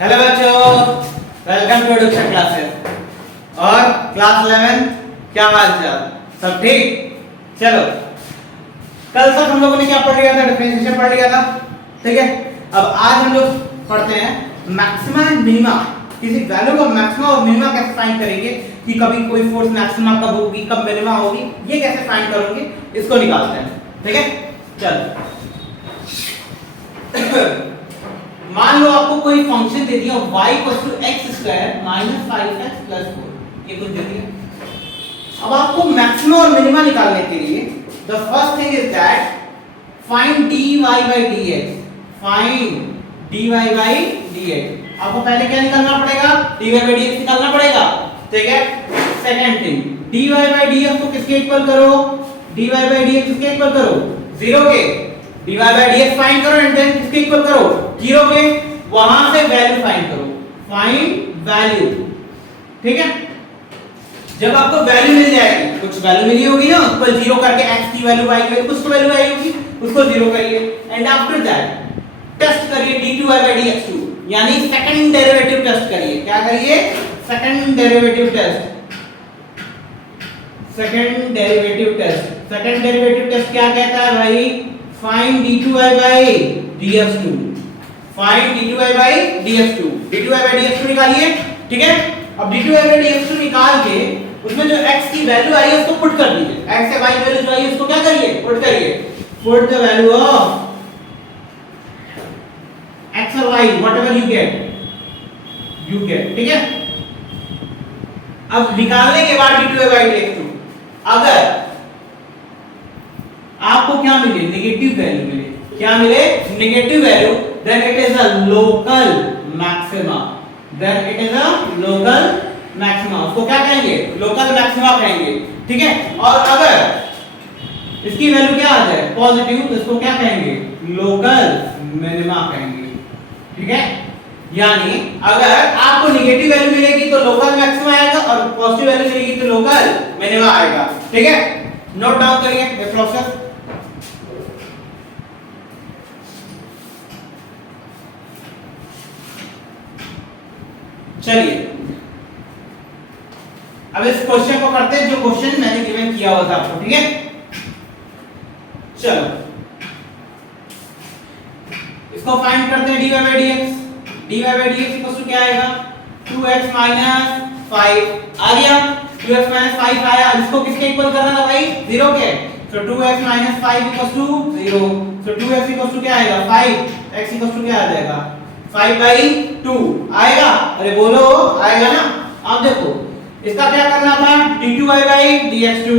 Hello बच्चों, welcome to education classes. और class 11 क्या हाल चाल, सब ठीक? चलो, कल तक हम लोगों ने क्या पढ़ लिया था? डिफरेंशिएशन पढ़ लिया था, ठीक है। अब आज हम लोग पढ़ते हैं मैक्सिमा एंड मिनिमा। किसी वैल्यू का मैक्सिमा और मिनिमा कैसे फाइंड करेंगे, कि कभी कोई फोर्स मैक्सिमा कब होगी, कब मिनिमा होगी, ये कैसे फाइंड करोगे, इसको निकालते हैं, ठीक है। चलो मान लो आपको कोई फंक्शन दे दिया y x² - 5x + 4, ये कुछ दे दिया। अब आपको मैक्सिमा और मिनिमा निकालने के लिए the first thing is that find dy/dx। Find dy/dx। आपको पहले क्या निकालना पड़ेगा? dy/dx निकालना पड़ेगा, ठीक है। सेकंड थिंग, dy/dx को किसके इक्वल करो? dy/dx किसके इक्वल करो? 0 के। dy/dx फाइंड करो एंड देन किसके इक्वल करो? 0 के। वहां से वैल्यू फाइंड करो, फाइंड वैल्यू, ठीक है। जब आपको वैल्यू मिल जाएगी, कुछ वैल्यू मिली होगी ना, उसको 0 करके x की वैल्यू, y की वैल्यू, कुछ तो वैल्यू आई होगी, उसको 0 करिए एंड आफ्टर दैट टेस्ट करिए d2y/dx2, यानी सेकंड डेरिवेटिव टेस्ट करिए। क्या करिए? Second derivative test. Second derivative test. Second derivative test क्या कहता है भाई? Find d2y/dx2। Find d2y/dx2। d2y/dx2 निकालिए, ठीक है। अब d2y/dx2 निकाल के उसमें जो x की वैल्यू आई है उसको पुट कर दीजिए। x से y की वैल्यू जो आई है उसको क्या करिए? पुट करिए। Put the value of x और y, व्हाटएवर यू गेट, ठीक है। अब निकालने के बाद d2y/dx2 अगर आपको क्या मिले? नेगेटिव वैल्यू मिले। क्या मिले? Negative value, then it is a local maxima. Then it is a local maxima. उसको क्या कहेंगे? लोकल मैक्सिमा कहेंगे, ठीक है। और अगर इसकी वैल्यू क्या आ जाए? पॉजिटिव, तो इसको क्या कहेंगे? लोकल मिनिमा कहेंगे, ठीक है। यानी अगर आपको नेगेटिव वैल्यू मिलेगी तो लोकल मैक्सिमा आएगा और पॉजिटिव वैल्यू मिलेगी तो लोकल मिनिमा आएगा, ठीक है। नोट डाउन करिए ये प्रोसेस। चलिए अब इस क्वेश्चन को करते हैं, जो क्वेश्चन मैंने गिवन किया हुआ था आपको, ठीक है। चलो इसको फाइंड करते हैं dy/dx। dy/dx इक्वल टू क्या आएगा? 2x - 5 आ गया। 2x - 5 आया। इसको किसके इक्वल करना था भाई? 0 के। तो 2x - 5 = 0। तो 2x इक्वल टू क्या आएगा? 5। x इक्वल टू क्या आ जाएगा? 5/2 आएगा। अरे बोलो, आएगा ना। अब देखो इसका क्या करना था? d2y/dx2।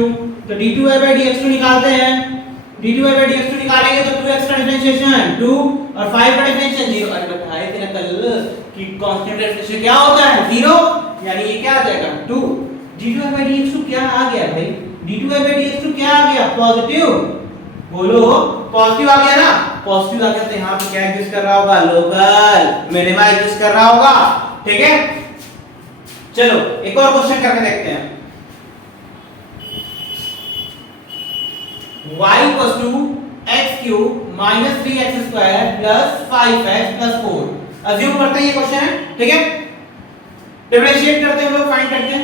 तो d2y/dx2 निकालते हैं। d2y/dx2 निकालेंगे तो 2x का डिफरेंशिएशन 2 और 5 का डिफरेंशिएशन 0। अरे बताए थे ना कल कि कांस्टेंट डिफरेंशिएशन क्या होता है? 0। यानी ये क्या आ जाएगा? 2। d2y/dx2 क्या आ गया भाई? d2y/dx2 क्या आ गया? पॉजिटिव। बोलो, पॉजिटिव आ गया ना। पॉजिटिव आ गया तो यहां पे क्या एग्जिस्ट कर रहा होगा? लोकल मिनिमा एग्जिस्ट कर रहा होगा, ठीक है। चलो एक और क्वेश्चन करके देखते हैं। y = x³ - 3x² + 5x + 4। Assume करते हैं ये क्वेश्चन है, ठीक है। डिफरेंशिएट करते हैं हम लोग, फाइंड करते हैं।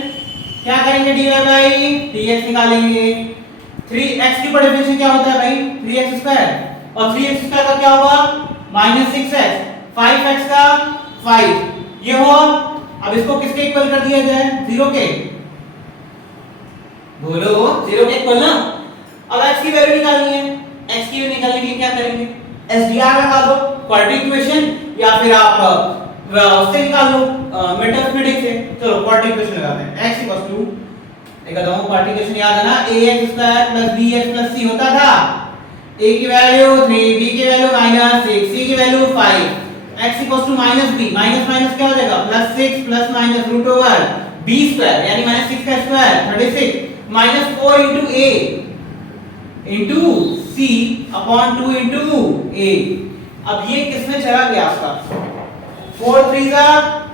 क्या करेंगे? dy/dx निकालेंगे। 3x की डिफरेंशिएशन क्या होता है भाई? 3x² और 3x² का क्या होगा? -6x। 5x का 5 ये हो। अब इसको किसके इक्वल कर दिया जाए? 0 के। बोलो, 0 के इक्वल ना। अब x की वैल्यू निकालनी है। x की वैल्यू निकालने के लिए क्या करेंगे? SDR लगा दो, क्वाड्रेटिक इक्वेशन, या फिर आप उससे निकाल लो, मैथमेटिक्स से। चलो क्वाड्रेटिक इक्वेशन लगाते हैं। x इक्वल टू, एक बताऊं क्वाड्रेटिक इक्वेशन याद है ना? ax² + bx + c होता था। a की वैल्यू 3, b की वैल्यू -6, c की value 5। x equal to -b, minus minus क्या हो जाएगा? +6 ± √b², यानी -6 का स्क्वायर 36 -4 * a * c / 2 * a। अब ये किसमें चला गया आपका? 4 3 जा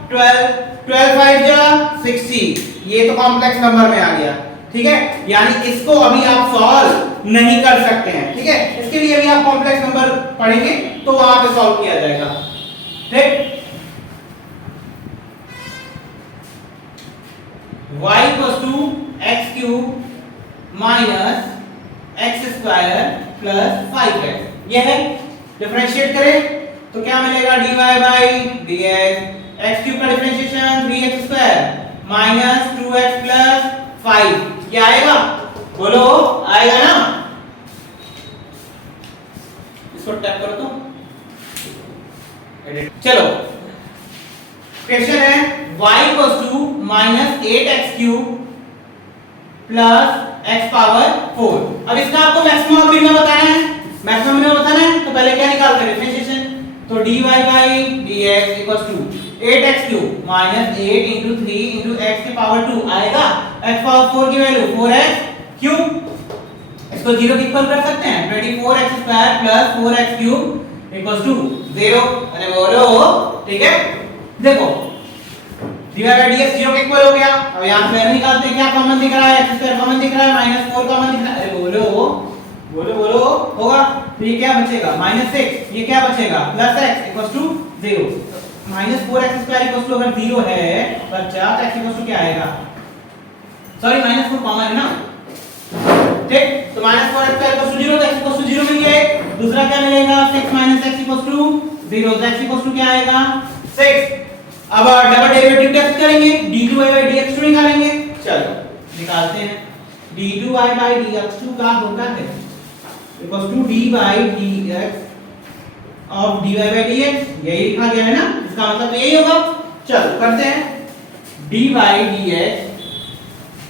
12, 12 5 जा 60। ये तो कॉम्प्लेक्स नंबर में आ गया, ठीक है। यानी इसको अभी आप सॉल्व नहीं कर सकते हैं, ठीक है। इसके लिए अभी आप कॉम्प्लेक्स नंबर पढ़ेंगे तो वहां पे सॉल्व किया जाएगा, ठीक। ये है, डिफरेंशिएट करें तो क्या मिलेगा dy by dx। x cube का differentiation 3x square minus 2x plus 5 क्या आएगा, बोलो आएगा ना। इसको टैप करो तो एडिट। चलो क्वेश्चन है y equals to minus 8x cube plus x power 4। अब इसका आपको मैक्सिमम और मिनिमम बताना है, मैक्सिमम मिनिमम बताना है तो पहले क्या निकालते हैं डिफरेंशिएशन। तो dy by dx equals to 8x cube minus 8 into 3 into x की पावर 2 आएगा x पावर 4 की वैल्यू 4x क्यूब। इसको 0 के इक्वल कर सकते हैं 24x square plus 4x cube equals to 0। अरे बोलो ठीक है। देखो dy बाई dx 0 के इक्वल हो गया। अब यहां से निकालते हैं, क्या कॉमन दिख रहा है, x स्क्वायर कॉमन दिख रहा है, माइनस 4 कॉमन दिख रहा है। अरे बोलो बोलो बोलो होगा तो ये क्या बचेगा -6, ये क्या बचेगा +x equals to 0। -4x square equals to अगर 0 है बच्चा तो x इक्वल्स टू क्या आएगा, सॉरी -4 कॉमन है ना, ठीक। तो -4x स्क्वायर इक्वल्स टू 0 तो x इक्वल्स टू 0 मिल गया। दूसरा क्या मिलेगा 6 x इक्वल्स टू 0 तो x इक्वल्स टू क्या आएगा 6। अब डबल डेरिवेटिव टेस्ट करेंगे, d2y बाई dx2 निकालेंगे। चलो निकालते हैं, d2y बाई dx2 का होता है equals to d by dx of dy by dx, यही लिखा गया है ना, इसका मतलब तो यही होगा। चलो करते हैं d by dx,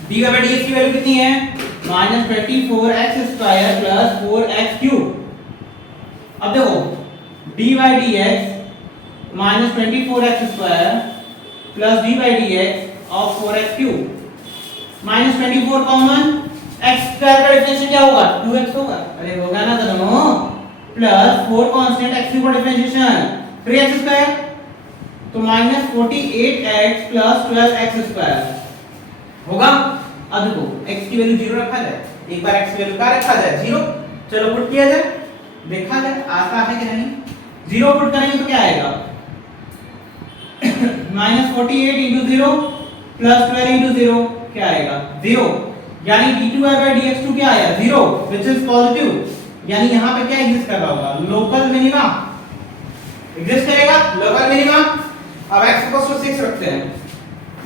dy by dx की वैल्यू कितनी है -24x square plus 4x cube. अब देखो d by dx -24x square plus d by dx of 4x cube. -24 common, x square का डिफरेंशिएशन क्या होगा 2x होगा, अरे होगा ना दोनों, प्लस 4 कांस्टेंट x क्यूब का डिफरेंशिएशन 3x स्क्वायर तो -48x प्लस 12x स्क्वायर होगा। अब देखो x की वैल्यू 0 रखा जाए, एक बार x की वैल्यू क्या रखा जाए 0। चलो पुट किया जाए, देखा जाए आता है कि नहीं। 0 पुट करेंगे तो क्या आएगा -48 into 0 plus 12 into 0 क्या आएगा 0, यानी d2y by dx2 क्या आया 0 which is positive, यानी यहाँ पे क्या एग्जिस्ट कर रहा होगा लोकल मिनिमा एग्जिस्ट करेगा, लोकल मिनिमा। अब x को 6 रखते हैं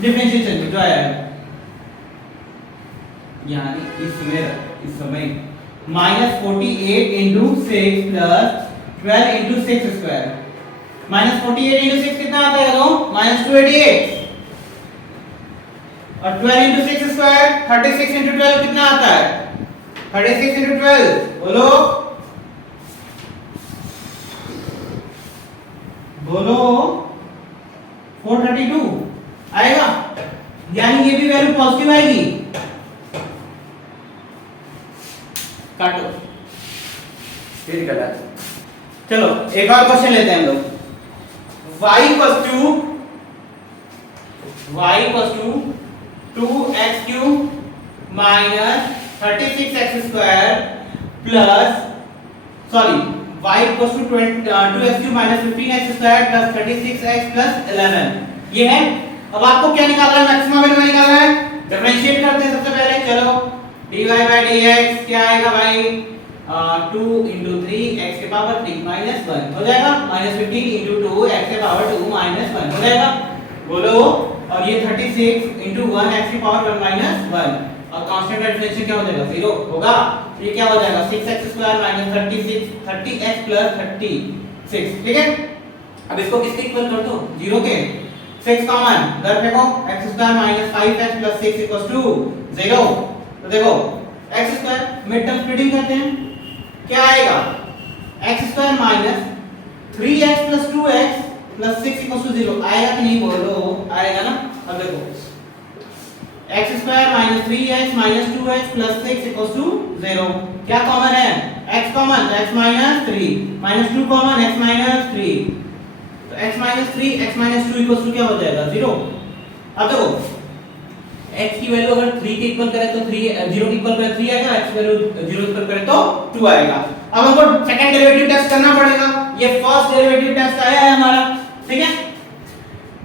डिफरेंशिएशन जो आया है, यानी इस समय -48 into 6 plus 12 into 6 square, -48 into 6 कितना आता है तो -288 और 12 into 6 स्क्वायर 36 into 12 कितना आता है 36 into 12 बोलो बोलो 432 आएगा, यानी ये भी वैल्यू पॉजिटिव आएगी। काटो फिर कटा। चलो एक और क्वेश्चन लेते हैं हम लोग। y equals to 2x cube minus 36x square plus sorry y equals to 2x cube minus 15x square plus 36x plus 11 ये है। अब आपको क्या निकालना है, मैक्सिमम मिनिमम निकालना है। डिफरेंशिएट करते हैं सबसे पहले, चलो dy बाई dx क्या आएगा भाई 2 into 3 x के पावर 3 minus 1 हो जाएगा, -15 into 2 x के पावर 2 minus 1 हो जाएगा बोलो। और ये 36 into 1 x की पावर 1 minus 1 और कांस्टेंट का डिफरेंशिएशन क्या हो जाएगा 0 होगा। ये क्या हो जाएगा 6x square minus 36 30x plus 36, ठीक है। अब इसको किसके इक्वल कर दो 0 के, 6 कॉमन इधर फेंको x square minus 5x plus 6 equals to 0। तो देखो x square mid term splitting करते हैं, क्या आएगा x square minus 3x plus 2x plus 6 equals to 0 आएगा कि नहीं बोलो आएगा ना। अब देखो x square minus 3x minus 2x plus 6 equals to 0, क्या कॉमन है x कॉमन तो x minus 3 minus 2 common x minus 3 तो x minus 3 x minus 2 equals to क्या हो जाएगा 0। अब देखो x की वैल्यू अगर 3 के इक्वल करें तो 3 0 के इक्वल करें 3 आएगा, x वैल्यू 0 इक्वल करें तो 2 आएगा। अब हमको सेकंड डेरिवेटिव टेस्ट करना पड़ेगा, ये फर्स्ट डेरिवेटिव टेस्ट आया है हमारा, ठीक है।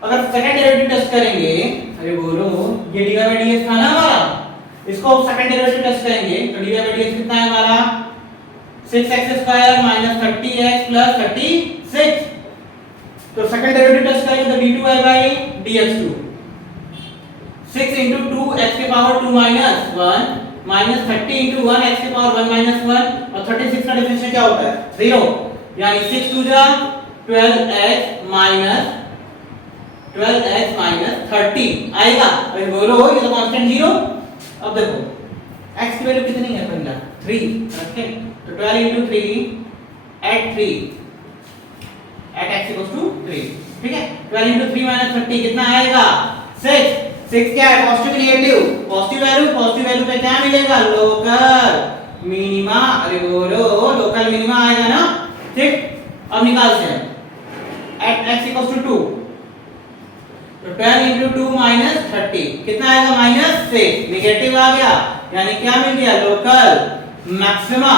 अगर सेकंड डेरिवेटिव टेस्ट करेंगे, अरे बोलो ये dy बाई dx था ना हमारा, इसको सेकंड डेरिवेटिव टेस्ट करेंगे तो dy बाई dx कितना है हमारा 6x² माइनस 30x प्लस 36। तो सेकंड डेरिवेटिव टेस्ट करेंगे तो d2y by dx2 6 into 2 x के power 2 minus 1 minus 30 into 1 x के पावर 1 minus 1 और 36 का डिफरेंशियल क्या होता है 0, यानी 6 2 जा 12x minus 30 आएगा। अरे बोलो ये तो कांस्टेंट 0। अब देखो x की वैल्यू कितनी है पहला 3 रखे तो 12 into 3 at 3 at x equals to 3, ठीक है। 12 into 3 minus 30 कितना आएगा 6। 6 क्या है पॉजिटिव नेगेटिव, पॉजिटिव वैल्यू पे क्या मिलेगा लोकल मिनिमा। अरे बोलो लोकल मिनिमा आएगा ना, ठीक। अब निकालते हैं at x equals to 2 तो 12 into 2 minus 30 कितना आएगा -6, नेगेटिव आ गया, यानी क्या मिल गया लोकल मैक्सिमा,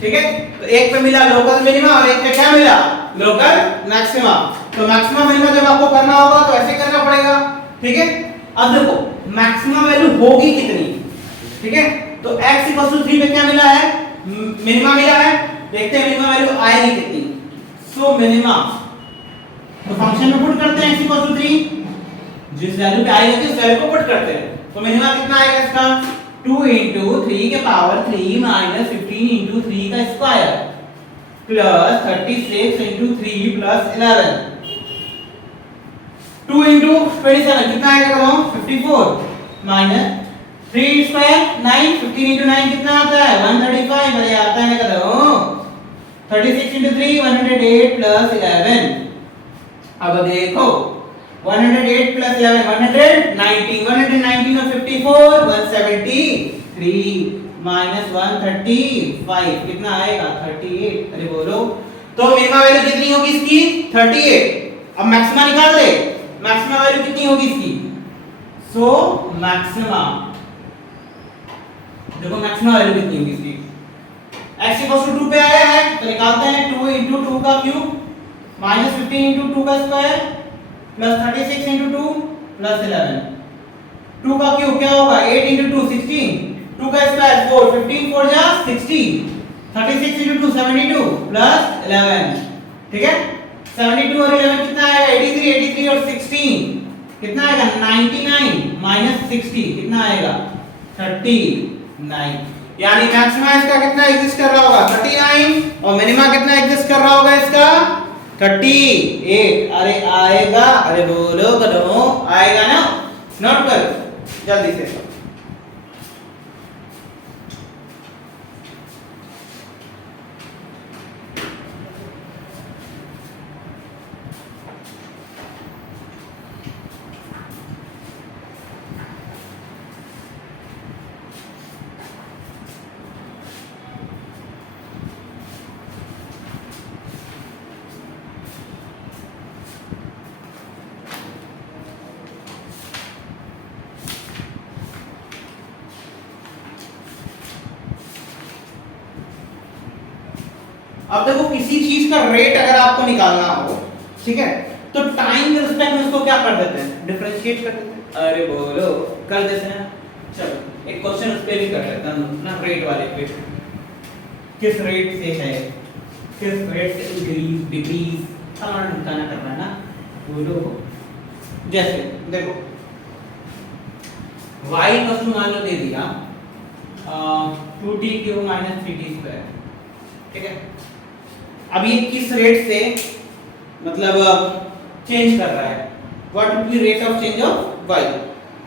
ठीक है। तो एक पे मिला लोकल मिनिमा और एक पे क्या मिला लोकल मैक्सिमा। तो मैक्सिमा मिनिमा जब आपको करना होगा तो ऐसे करना पड़ेगा, ठीक है। अब देखो मैक्सिमा वैल्यू होगी कितनी, ठीक है। तो x 3 पे क्या मिला है मिनिमा मिला है, देखते हैं मिनिमा वैल्यू आएगी कितनी। सो मिनिमा तो फंक्शन में पुट करते हैं x 3, जिस वैल्यू पे आएगी उस वैल्यू को पुट करते हैं। तो मिनिमा कितना आएगा इसका 2 into 3 के पावर 3 minus 15 into 3 का square plus 36 into 3 plus 11 2 into 27 कितना आएगा करो 54 minus 3 स्क्वायर 9 15 into 9 कितना आता है 135। अरे आता है ना करो 36 into 3 108 plus 11। अब देखो 108 plus 11 119 और 54 173 minus 135 कितना आएगा 38। अरे बोलो तो मिनिमा वैल्यू कितनी होगी इसकी 38। अब मैक्सिमा निकाल दे, मैक्सिमा वैल्यू कितनी होगी इसकी। सो मैक्सिमा देखो मैक्सिमा वैल्यू कितनी होगी इसकी x 2 पे आया है तो निकालते हैं 2 into 2 का क्यूब minus 15 into 2 का स्क्वायर प्लस 36 into 2 प्लस 11। 2 का क्यूब क्या होगा 8 into 2 16, 2 का स्क्वायर 4 15 4 जा 60, 36 into 2 72 प्लस 11, ठीक है। 72 और 11 कितना आएगा 83 और 16 कितना आएगा 99 minus 60 कितना आएगा 39। यानी मैक्सिमा इसका कितना एग्जिस्ट कर रहा होगा 39 और मिनिमा कितना एग्जिस्ट कर रहा होगा इसका 38। अरे आएगा, अरे बोलो कदमों आएगा ना, नोट कर जल्दी से। अब देखो किसी चीज का रेट अगर आपको निकालना हो, ठीक है, तो टाइम के रिस्पेक्ट में उसको क्या कर देते हैं डिफरेंशिएट कर देते हैं। अरे बोलो कर देते हैं। चलो एक क्वेश्चन उस पे भी कर लेते हैं ना, रेट वाले पे किस रेट से है, किस रेट से इंक्रीज डिक्रीज हमारा निकालना करना है ना। बोलो जैसे देखो y मान लो दे दिया 2t cube minus 3t square, ठीक है। अब ये किस रेट से मतलब चेंज कर रहा है, what would be rate of change of y,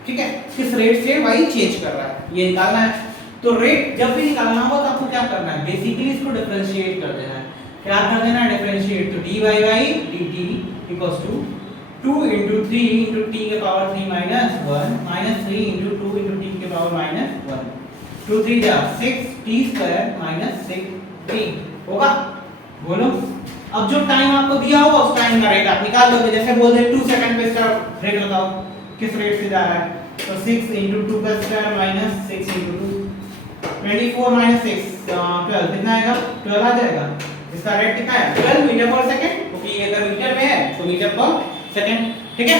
ठीक है, किस रेट से y चेंज कर रहा है ये निकालना है। तो रेट जब भी निकालना हो तो आपको क्या करना है बेसिकली इसको डिफरेंशिएट कर देना है। क्या कर देना है डिफरेंशिएट, तो dy by dt equals to 2 into 3 into t के power 3 minus 1 minus 3 into 2 into t के पावर minus 1 2 3 जा 6t square minus 6t होगा। बोलो अब जो टाइम आपको दिया होगा उस टाइम का रेट आप निकाल दोगे। जैसे बोल दे 2 सेकंड पे इसका रेट बताओ किस रेट से जा रहा है, तो 6 into 2 का स्क्वायर minus 6 into 2 24 minus 6 12 कितना आएगा 12 आ जाएगा। इसका रेट कितना है 12 मीटर पर सेकंड, क्योंकि अगर मीटर में है तो मीटर पर सेकंड, ठीक है।